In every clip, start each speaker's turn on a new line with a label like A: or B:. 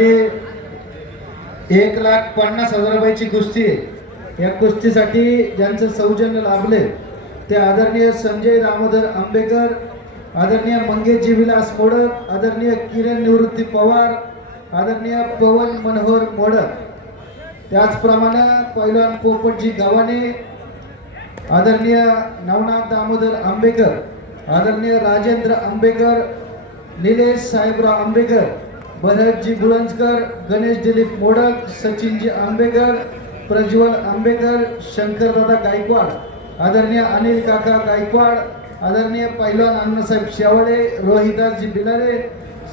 A: एक लाख पन्नास हजार रुपयाची कुस्ती आहे. या कुस्तीसाठी ज्यांचं सौजन्य लाभले ते आदरणीय संजय दामोदर आंबेकर आदरणीय मंगेशजी विलास मोडक आदरणीय किरण निवृत्ती पवार आदरणीय पवन मनोहर मोडक. त्याचप्रमाणे पैलवान पोपटजी गव्हाणे आदरणीय नवनाथ दामोदर आंबेकर आदरणीय राजेंद्र आंबेकर निलेश साहेबराव आंबेकर भरतजी गुळंजकर गणेश दिलीप मोडक सचिनजी आंबेकर प्रज्वल आंबेकर शंकरदादा गायकवाड आदरणीय अनिल काका गायकवाड आदरणीय पैलवान अण्णासाहेब शेवाळे रोहिदासजी बिलारे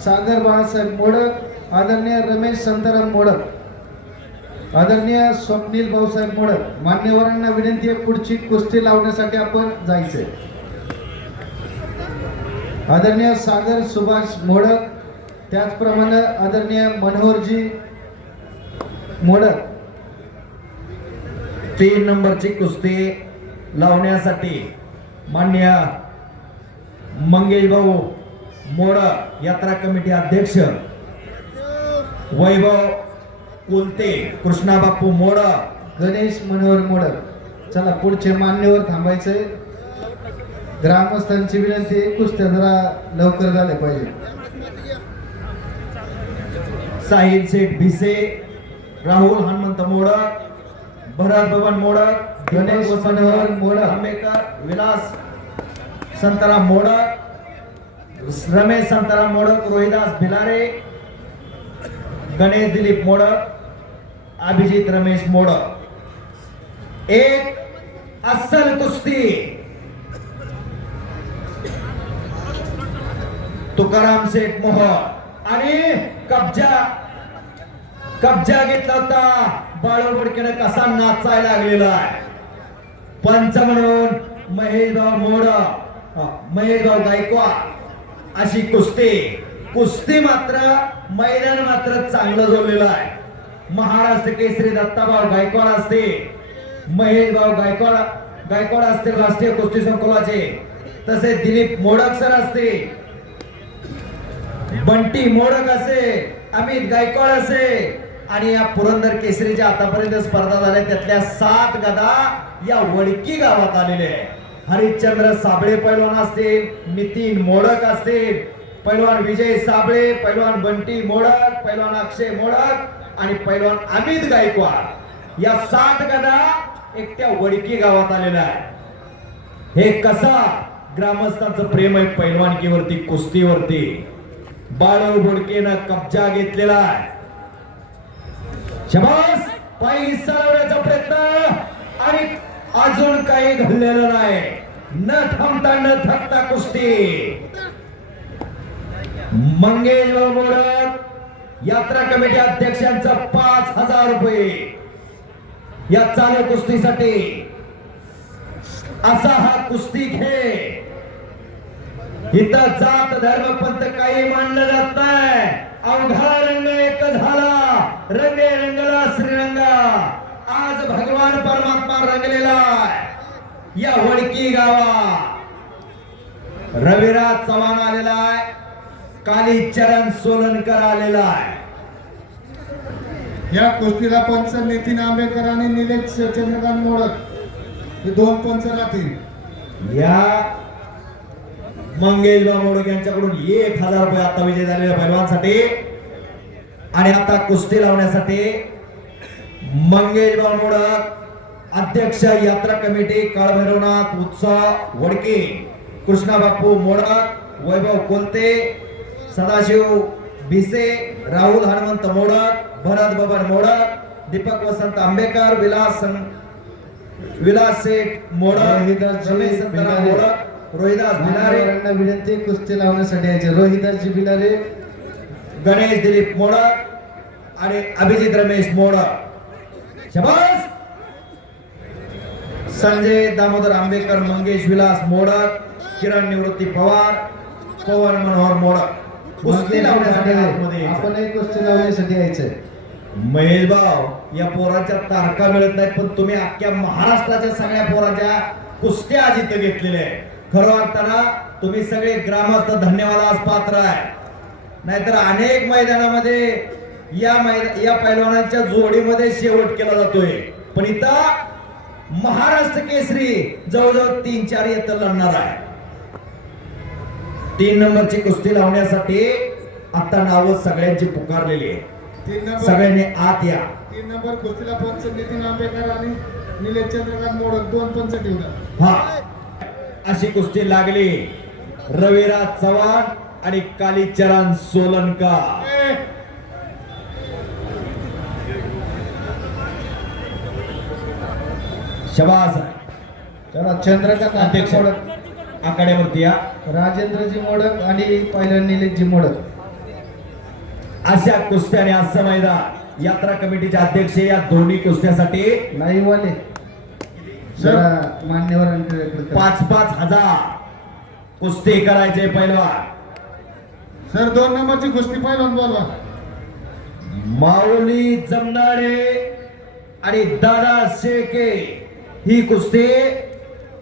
A: सागर बाळासाहेब मोडक आदरणीय रमेश संताराम मोडक आदरणीय स्वप्नील भाऊसाहेब मोडक मान्यवरांना विनंती आहे पुढची कुस्ती लावण्यासाठी आपण जायचंय. आदरणीय सागर सुभाष मोडक त्याचप्रमाणे आदरणीय मनोहरजी मोडक
B: तीन नंबरची कुस्ती लावण्यासाठी मान्य मंगेश भाऊ मोडक यात्रा कमिटी अध्यक्ष वैभव कुलते कृष्णा बापू मोडक
A: गणेश मनोहर मोडक. चला पुढचे मान्यवर थांबायचंय ग्रामस्थांची विनंती कुस्त्या जरा लवकर झाल्या पाहिजे.
B: साहिल शेठ भिसे राहुल हनुमंत मोडक भरत बबन मोडक
A: गणेश मनोहर मोडक.
B: आंबेकर विलास संतराम मोडक रमेश संतराम मोडक रोहिदास भिलारे गणेश दिलीप मोडक अभिजित रमेश मोडक. एक अस्सल कुस्ती. तुकाराम शेठ मोहर आणि कब्जा. कब्जा घेतला होता. बाळू कसा नाचायला लागलेला आहे. पंच म्हणून महेशभाऊ मोड. महेशभाऊ गायकवाड अशी कुस्ती. कुस्ती मात्र मैदान मात्र चांगलं जोडलेलं आहे. महाराष्ट्र केसरी दत्ताभाऊ गायकवाड असते. महेशभाऊ गायकवाड गायकवाड असतील राष्ट्रीय कुस्ती संकुलाचे. तसे दिलीप मोडक सर असते. बंटी मोडक असे अमित गायकवाड असे. आणि या पुरंदर केसरीच्या आतापर्यंत स्पर्धा झाल्या त्यातल्या सात गदा या वडकी गावात आलेले आहे हरिश्चंद्र साबळे पैलवान असतील नितीन मोडक असतील. पैलवान विजय साबळे पैलवान बंटी मोडक पैलवान अक्षय मोडक आणि पैलवान अमित गायकवाड. या सात गदा एकट्या वडकी गावात आलेल्या आहे हे कसा ग्रामस्थांचं प्रेम आहे पैलवानकीवरती कुस्तीवरती? बाळव बोडकेनं कब्जा घेतलेला आहे. शबास! पायी लावण्याचा प्रयत्न! आणि अजून काही घडलेलं नाही. न थांबता न थकता कुस्ती. मंगेश मोडक यात्रा कमिटी अध्यक्षांचा पाच हजार रुपये. या चालू कुस्तीसाठी असा हा कुस्ती खेळ. इथं जात धर्म पंथ काही मानलं जात नाही. अवघा रंग एक झाला. रंगे रंगला श्रीरंगा. आज भगवान परमात्मा रंगलेला आहे. या वडकी गावा रविराज चव्हाण आलेला आहे. कालीचरण सोलनकर आलेला आहे.
A: या कुस्तीला पंच नितीन आंबेकर आणि निलेश चंद्रकांत मोडक हे दोन पंच राहतील.
B: या मंगेश मोडक यांच्याकडून एक हजार रुपये आता विजय झालेल्या पैलवानसाठी आणि आता कुस्ती लावण्यासाठी मंगेश मोडक अध्यक्ष यात्रा कमिटी काळभैरवनाथ उत्सव वडके कृष्णा बापू मोडक वैभव कोलते सदाशिव भिसे राहुल हनुमंत मोडक भरत बबन मोडक दीपक वसंत आंबेकर विलास विलास शेठ मोडक. मोडक रोहिदास भिलारे
A: मान्यवरांना विनंती कुस्ती लावण्यासाठी यायचे. रोहिदासजी बिलारे
B: गणेश दिलीप मोडक आणि अभिजित रमेश मोडक शबास! संजय दामोदर आंबेकर मंगेश विलास मोडक किरण निवृत्ती पवार पवन मनोहर मोडक कुस्ती लावण्यासाठी यायचं.
A: आपणही कुस्ती लावण्यासाठी यायचंय
B: महेश भाऊ या पोराच्या तारखा मिळत नाहीत पण तुम्ही अख्ख्या महाराष्ट्राच्या सगळ्या पोराच्या कुस्त्या आज इथं घेतलेल्या आहे खरं वाटताना तुम्ही सगळे ग्रामस्थ धन्यवादास पात्र आहे. नाहीतर अनेक मैदानामध्ये या मैदा या पैलवानांच्या जोडीमध्ये शेवट केला जातोय. पण इथं महाराष्ट्र केसरी जवळजवळ तीन चार येत लढणार आहे. तीन नंबरची कुस्ती लावण्यासाठी आता नावं सगळ्यांची पुकारलेली आहे सगळ्यांनी आत या.
A: तीन नंबर कुस्तीला पंच नितीन आंबेकर आणि निलेश चंद्रकांत मोडक दोन पंच ठेवतात.
B: हा. अशी कुस्ती लागली. रविराज चव्हाण आणि कालीचरण सोलनकर. शबास
A: चला चंद्रकांत
B: अध्यक्ष.
A: मोडक.
B: आखाड्यावरती या
A: राजेंद्रजी मोडक आणि पहिला निलेशजी मोडक.
B: अशा कुस्त्याने असं मैदान यात्रा कमिटीचे अध्यक्ष या दोन्ही कुस्त्यासाठी
A: लाईव्ह वाले जरा मान्यवरांकडे करा.
B: पाच पाच हजार. कुस्ती करायचे पैलवान.
A: सर दोन नंबरची कुस्ती पहिलवान बोलवा.
B: माऊली जमनाडे आणि दादा शेके. ही कुस्ती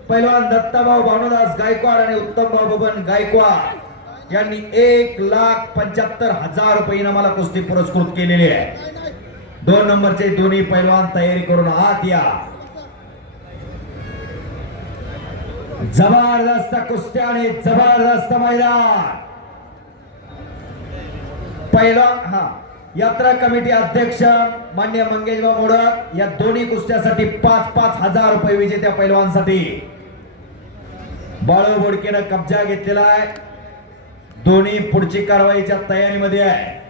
B: पैलवान दत्ताभाऊ भानुदास गायकवाड आणि उत्तमभाऊ बबन गायकवाड यांनी एक लाख पंच्याहत्तर हजार रुपये इनामाला कुस्ती पुरस्कृत केलेली आहे. दोन नंबरचे दोन्ही पैलवान तयारी करून आत या. जबरदस्त कुस्त्या आणि जबरदस्त मैदान. पहिला हा यात्रा कमिटी अध्यक्ष मान्य मंगेशबा मोडक या दोन्ही कुस्त्यासाठी पाच पाच हजार रुपये विजेत्या पैलवानसाठी. बाळू बोडकेनं कब्जा घेतलेला आहे. दोन्ही पुढची कारवाईच्या तयारीमध्ये आहे.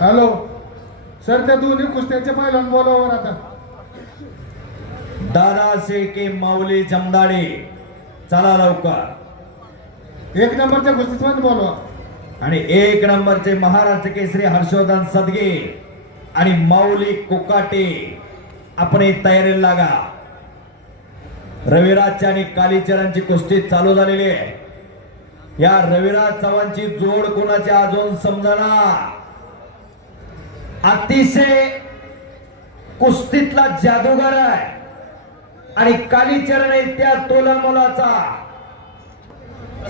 A: हॅलो सर त्या दोन्ही कुस्त्याच्या पहिलवान बोलावर आता.
B: दादा शेळके माऊली जमदाडे. चला लवकर.
A: एक नंबरच्या कुस्तीच पण बोलवा.
B: आणि एक नंबरचे महाराष्ट्र केसरी हर्षवर्धन सदगे आणि माऊली कोकाटे. आपण तयारीला लागा. रविराजची आणि कालीचरणची कुस्ती चालू झालेली आहे. या रविराज चव्हाणची जोड कोणाची अजून समजना? अतिशय कुस्तीतला जादूगार आहे. आणि कालीचरण आहे त्या तोला मुलाचा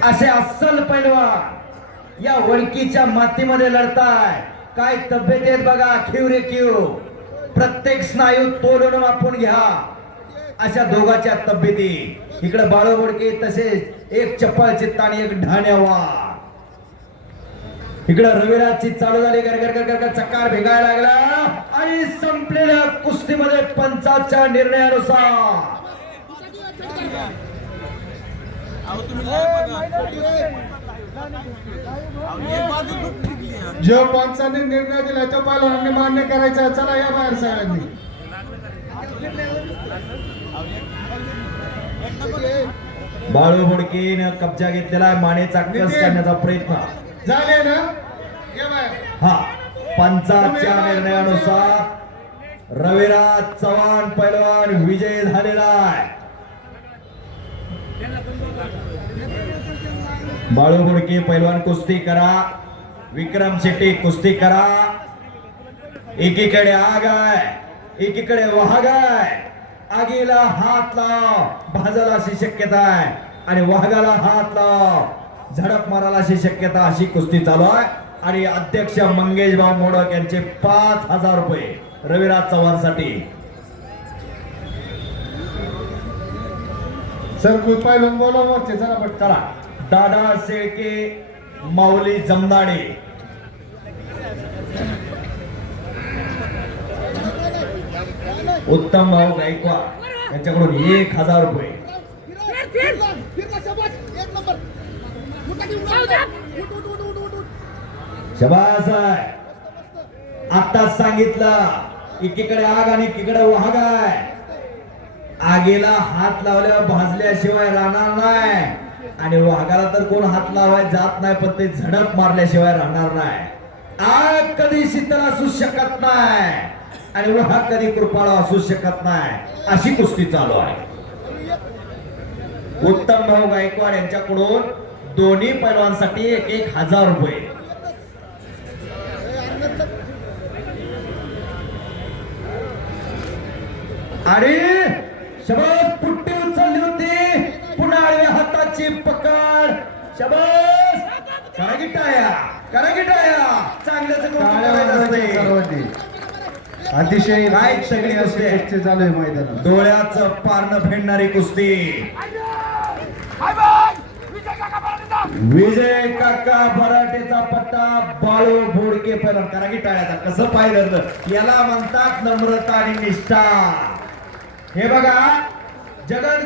B: असे अस्सल पैलवान या वडकीच्या मातीमध्ये लढताय. काय तब्येत आहेत बघा खिव रे खिव प्रत्येक स्नायू तोलून मापून घ्या. अशा दोघाच्या तब्येती. इकडे बाळू वडके तसेच एक चप्पल चित्ता आणि एक ढाण्यावा इकडे रविराजची चालू झाली गरगर गरगर गर चक्कार भेगायला लागला. आणि संपलेल्या कुस्तीमध्ये पंचाच्या निर्णयानुसार.
A: जो पंचांनी निर्णय दिला तो पहिलवानांनी मान्य करायचा. चला या बाहेर सगळ्यांनी
B: बाळू बोडकेनं कब्जा घेतलेला आहे.
A: नितीन.
B: करण्याचा प्रयत्न.
A: झाले ना?
B: हा पंचाच्या निर्णयानुसार रविराज चव्हाण पैलवान विजय झालेला आहे. बाळू बोडके पैलवान कुस्ती करा. विक्रम शेट्टी कुस्ती करा. एकीकडे आग आहे एकीकडे वाघ आहे. आगीला हात लाव भाजल अशी शक्यता आहे. आणि वाघाला हात लाव. झडप मारायला अशी शक्यता अशी कुस्ती चालू आहे आणि अध्यक्ष मंगेश भाऊ मोडक यांचे पाच हजार रुपये रविराज चव्हाणसाठी
A: सर पहिलवान बोलवा वरचे चला पट
B: चला दादा शेळके माऊली जमदाडे उत्तम भाऊ गायकवाड यांच्याकडून एक हजार रुपये शबास आत्ताच सांगितलं एकीकडे आग आणि एकीकडे वाघ आहे. आगीला हात लावल्यावर भाजल्याशिवाय राहणार नाही. आणि वाघाला तर कोण हात लावाय जात नाही पण ते झडप मारल्याशिवाय राहणार नाही. आग कधी शीतल असू शकत नाही. आणि वाघ कधी कृपाळा असू शकत नाही. अशी कुस्ती चालू आहे. उत्तम भाऊ गायकवाड यांच्याकडून दोन्ही पैलवांसाठी एक एक हजार रुपये. अरे शबाज पुट्टी उचलली होती. पुन्हा आडव्या हाताची पकड. शबाज काय टाया करा की टाळ्या चांगल्याच असते.
A: अतिशय प्रेक्षणीय
B: सगळी कुस्ती.
A: कुस्ती चालू आहे मैदानात.
B: डोळ्याचं पारणं फेडणारी कुस्ती. विजय काका बराटेचा पट्टा बाळू बोडके पर्यंत करा की टाळ्याचा कसं पाहिलं याला म्हणतात नम्रता आणि निष्ठा. हे बघा जगन